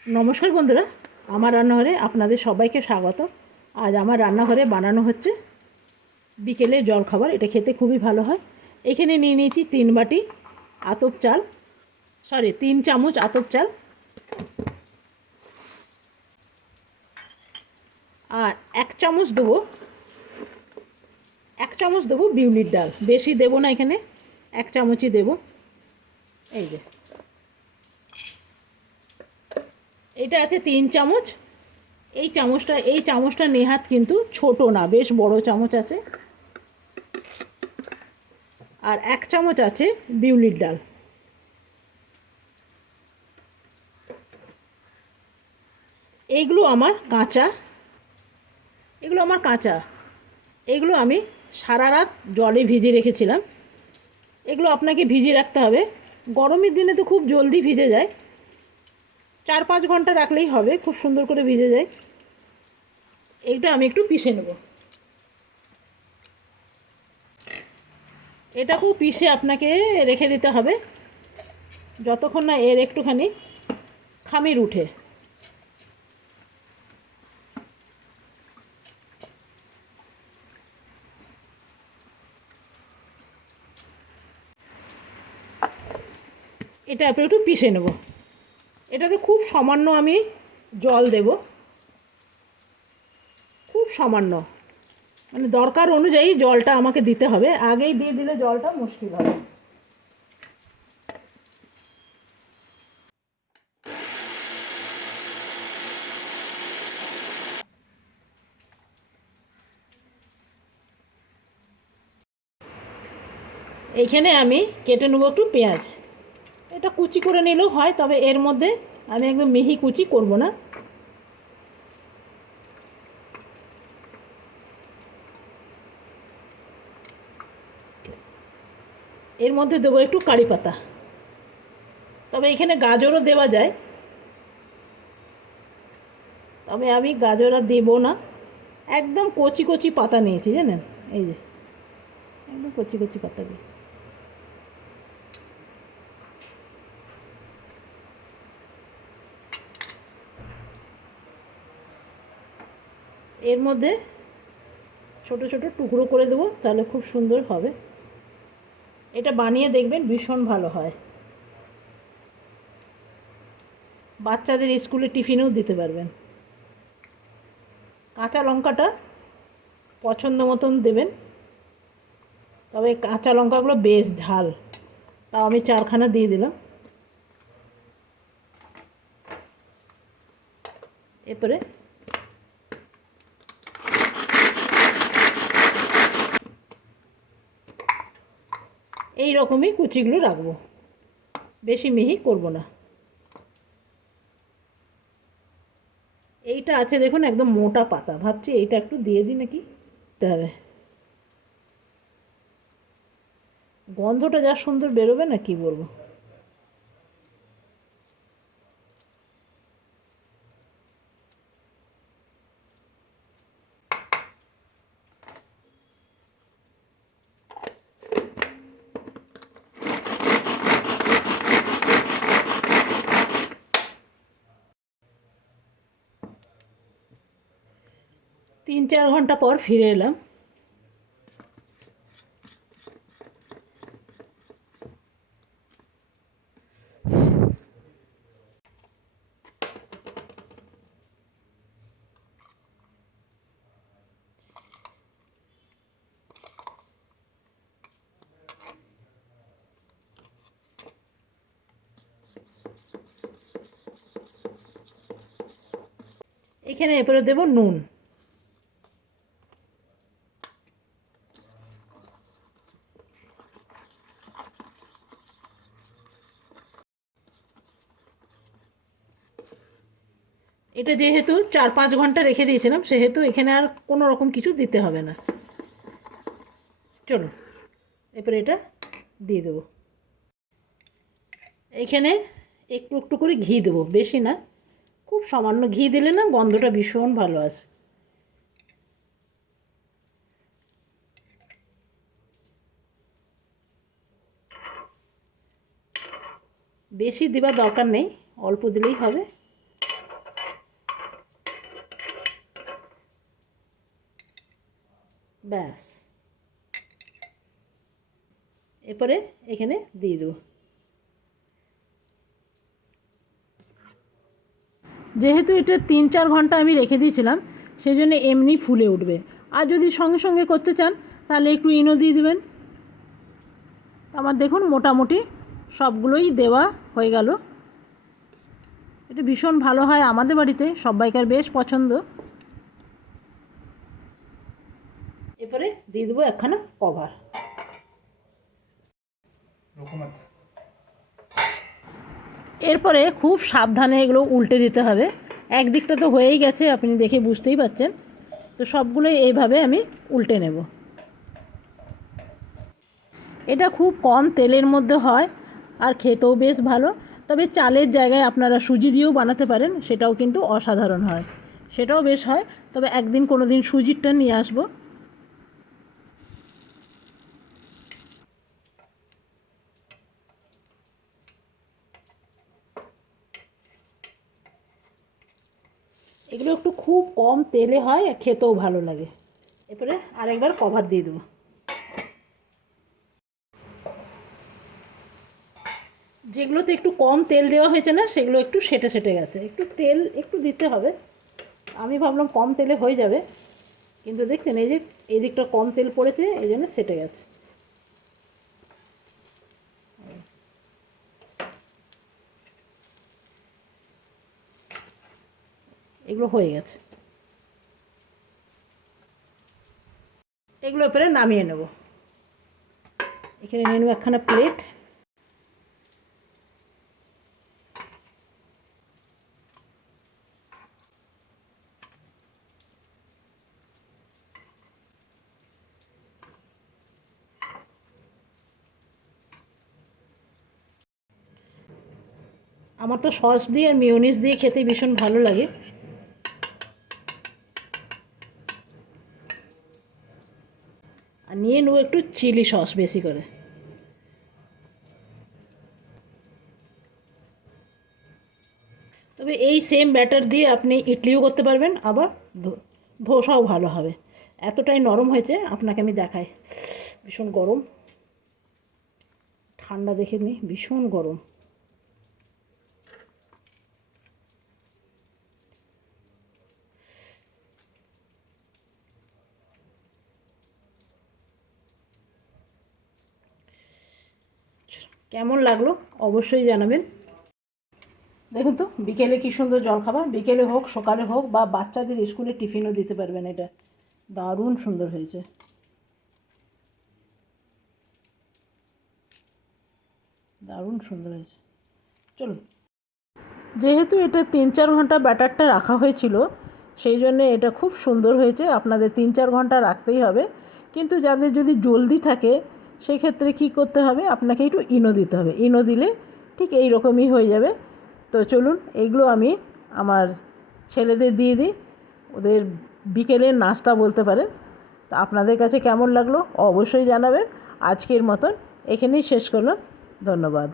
নমস্কার বন্ধুরা, আমার রান্নাঘরে আপনাদের সবাইকে স্বাগত। আজ আমার রান্নাঘরে বানানো হচ্ছে বিকেলের জলখাবার। এটা খেতে খুবই ভালো হয়। এখানে নিয়ে নিয়েছি 3 বাটি আতপ চাল, 3 চামচ আতপ চাল, আর 1 চামচ দেবো বিউলির ডাল। বেশি দেবো না, এখানে 1 চামচই দেবো। এই যে এটা আছে 3 চামচ। এই চামচটা নেহাত কিন্তু ছোট না, বেশ বড় চামচ আছে। আর 1 চামচ আছে বিউলির ডাল। এইগুলো আমার কাঁচা, এগুলো আমি সারা রাত জলে ভিজিয়ে রেখেছিলাম। এগুলো আপনাকে ভিজিয়ে রাখতে হবে। গরমের দিনে তো খুব জলদি ভিজে যায়, 4-5 ঘন্টা রাখলেই হবে, খুব সুন্দর করে ভিজে যায়। এইটা আমি একটু পিষে নেব। এটাকেও পিষে আপনাকে রেখে দিতে হবে যতক্ষণ না এর একটুখানি খামির উঠে। এটা একটু পিষে নেব। এটাতে খুব সামান্য আমি জল দেব, খুব সামান্য, মানে দরকার অনুযায়ী জলটা আমাকে দিতে হবে। আগেই দিয়ে দিলে জলটা মুশকিল হবে। এইখানে আমি কেটে নেবো একটু পেঁয়াজ। এটা কুচি করে নিলেও হয়, তবে এর মধ্যে আমি একদম মিহি কুচি করব না। এর মধ্যে দেবো একটু কারি পাতা, তবে এখানে গাজরও দেওয়া যায়, তবে আমি গাজর আর দেবো না। একদম কচি কচি পাতা নিয়েছি, জানেন, এই যে একদম কচি কচি পাতা দিয়ে। এর মধ্যে ছোট ছোট টুকরো করে দেবো, তাহলে খুব সুন্দর হবে। এটা বানিয়ে দেখবেন, ভীষণ ভালো হয়। বাচ্চাদের স্কুলে টিফিনেও দিতে পারবেন। কাঁচা লঙ্কাটা পছন্দ মতন দেবেন, তবে কাঁচা লঙ্কাগুলো বেশ ঝাল, তাও আমি 4খানা দিয়ে দিলাম। এরপরে এই রকমই কুচিগুলো রাখবো, বেশি মিহি করব না। এইটা আছে দেখুন, একদম মোটা পাতা, ভাবছি এইটা একটু দিয়ে দিই নাকি। তাহলে গন্ধটা যা সুন্দর বেরোবে না, কি বলবো। তিন চার ঘন্টা পর ফিরে এলাম। এখানে এরপরে দেব নুন। এটা যেহেতু 4-5 ঘন্টা রেখে দিয়েছিলাম, সেহেতু এখানে আর কোনো রকম কিছু দিতে হবে না। চলো এরপরে এটা দিয়ে দেবো। এখানে একটু একটু করে ঘি দেবো, বেশি না, খুব সামান্য ঘি দিলে না গন্ধটা ভীষণ ভালো আসে। বেশি দেবার দরকার নেই, অল্প দিলেই হবে। ব্যাস, এরপরে এখানে দিয়ে দেবো। যেহেতু এটা 3-4 ঘন্টা আমি রেখে দিয়েছিলাম, সেই জন্য এমনি ফুলে উঠবে। আর যদি সঙ্গে সঙ্গে করতে চান তাহলে একটু ইনো দিয়ে দেবেন। আমার দেখুন মোটামুটি সবগুলোই দেওয়া হয়ে গেল। এটা ভীষণ ভালো হয় আমাদের বাড়িতে, সবাইকার বেশ পছন্দ। এরপরে দিয়ে দেবো একখানা কভার। এরপরে খুব সাবধানে এগুলো উল্টে দিতে হবে। একদিকটা তো হয়েই গেছে, আপনি দেখে বুঝতেই পারছেন। তো সবগুলোই এইভাবে আমি উল্টে নেব। এটা খুব কম তেলের মধ্যে হয় আর খেতেও বেশ ভালো। তবে চালের জায়গায় আপনারা সুজি দিয়েও বানাতে পারেন, সেটাও কিন্তু অসাধারণ হয়, সেটাও বেশ হয়। তবে একদিন কোনো দিন সুজিরটা নিয়ে আসবো। এগুলো একটু খুব কম তেলে হয়, খেতেও ভালো লাগে। এরপরে আরেকবার কভার দিয়ে দেবো। যেগুলোতে একটু কম তেল দেওয়া হয়েছে না, সেগুলো একটু সেটে সেটে গেছে। একটু তেল একটু দিতে হবে। আমি ভাবলাম কম তেলে হয়ে যাবে, কিন্তু দেখছেন এই যে এই দিকটা কম তেল পড়েছে, এই জন্য সেটে গেছে। এগুলো হয়ে গেছে। এগুলো এরপরে নামিয়ে নেব। এখানে নিয়ে নেব একখানা প্লেট। আমার তো সস দিয়ে আর মিওনিজ দিয়ে খেতে ভীষণ ভালো লাগে। আর নিয়ে নেবো একটু চিলি সস বেশি করে। তবে এই সেম ব্যাটার দিয়ে আপনি ইডলিও করতে পারবেন, আবার ধোসাও ভালো হবে। এতটাই নরম হয়েছে, আপনাকে আমি দেখাই। ভীষণ গরম, ঠান্ডা দেখে নিই, ভীষণ গরম। কেমন লাগলো অবশ্যই জানাবেন। দেখুন তো বিকেলে কী সুন্দর জলখাবার, বিকেলে হোক সকালে হোক বা বাচ্চাদের স্কুলে টিফিনও দিতে পারবেন। এটা দারুণ সুন্দর হয়েছে, দারুণ সুন্দর হয়েছে। চলুন, যেহেতু এটা 3-4 ঘন্টা ব্যাটারটা রাখা হয়েছিল, সেই জন্যে এটা খুব সুন্দর হয়েছে। আপনাদের 3-4 ঘন্টা রাখতেই হবে। কিন্তু যাদের যদি জলদি থাকে, সেক্ষেত্রে কী করতে হবে, আপনাকে একটু ইনো দিতে হবে। ইনো দিলে ঠিক এই রকমই হয়ে যাবে। তো চলুন, এইগুলো আমি আমার ছেলেদের দিয়ে দিই, ওদের বিকেলের নাস্তা বলতে পারেন। তো আপনাদের কাছে কেমন লাগলো অবশ্যই জানাবেন। আজকের মতন এখানেই শেষ করলাম। ধন্যবাদ।